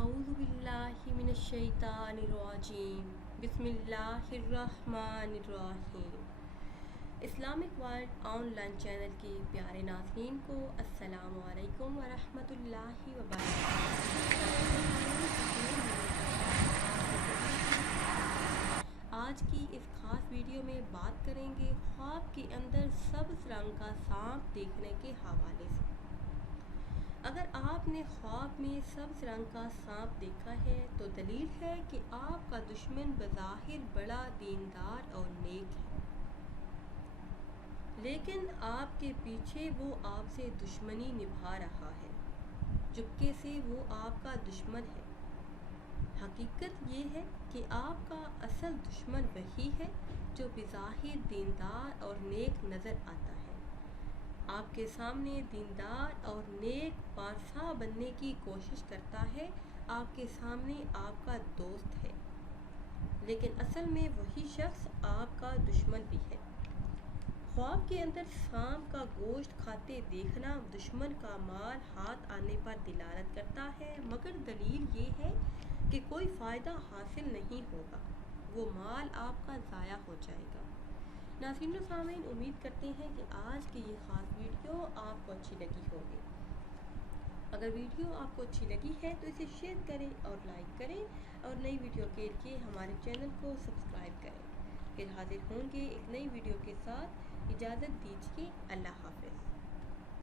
اعوذ باللہ من الشیطان الرجیم بسم اللہ الرحمن الرحیم۔ Islamic world on line channel کے پیارے ناظرین کو السلام علیکم ورحمۃ اللہ وبرکاتہ۔ آج کی اس خاص ویڈیو میں بات کریں گے خواب کے اندر سبز رنگ کا سانپ دیکھنے کے حوالے سے۔ اگر آپ نے خواب میں سبز رنگ کا سانپ دیکھا ہے تو دلیل ہے کہ آپ کا دشمن بظاہر بڑا دیندار اور نیک ہے، لیکن آپ کے پیچھے وہ آپ سے دشمنی نبھا رہا ہے، چپکے سے وہ آپ کا دشمن ہے۔ حقیقت یہ ہے کہ آپ کا اصل دشمن وہی ہے جو بظاہر دیندار اور نیک نظر آتا ہے۔ آپ کے سامنے دیندار اور نیک پارسا بننے کی کوشش کرتا ہے، آپ کے سامنے آپ کا دوست ہے، لیکن اصل میں وہی شخص آپ کا دشمن بھی ہے۔ خواب کے اندر سانپ کا گوشت کھاتے دیکھنا دشمن کا مال ہاتھ آنے پر دلالت کرتا ہے، مگر دلیل یہ ہے کہ کوئی فائدہ حاصل نہیں ہوگا، وہ مال آپ کا ضائع ہو جائے گا۔ ناظرین و سامعین، امید کرتے ہیں کہ آج کی یہ خاص ویڈیو آپ کو اچھی لگی ہوگی۔ اگر ویڈیو آپ کو اچھی لگی ہے تو اسے شیئر کریں اور لائک کریں، اور نئی ویڈیو کے لیے ہمارے چینل کو سبسکرائب کریں۔ پھر حاضر ہوں گے ایک نئی ویڈیو کے ساتھ۔ اجازت دیجیے، اللہ حافظ۔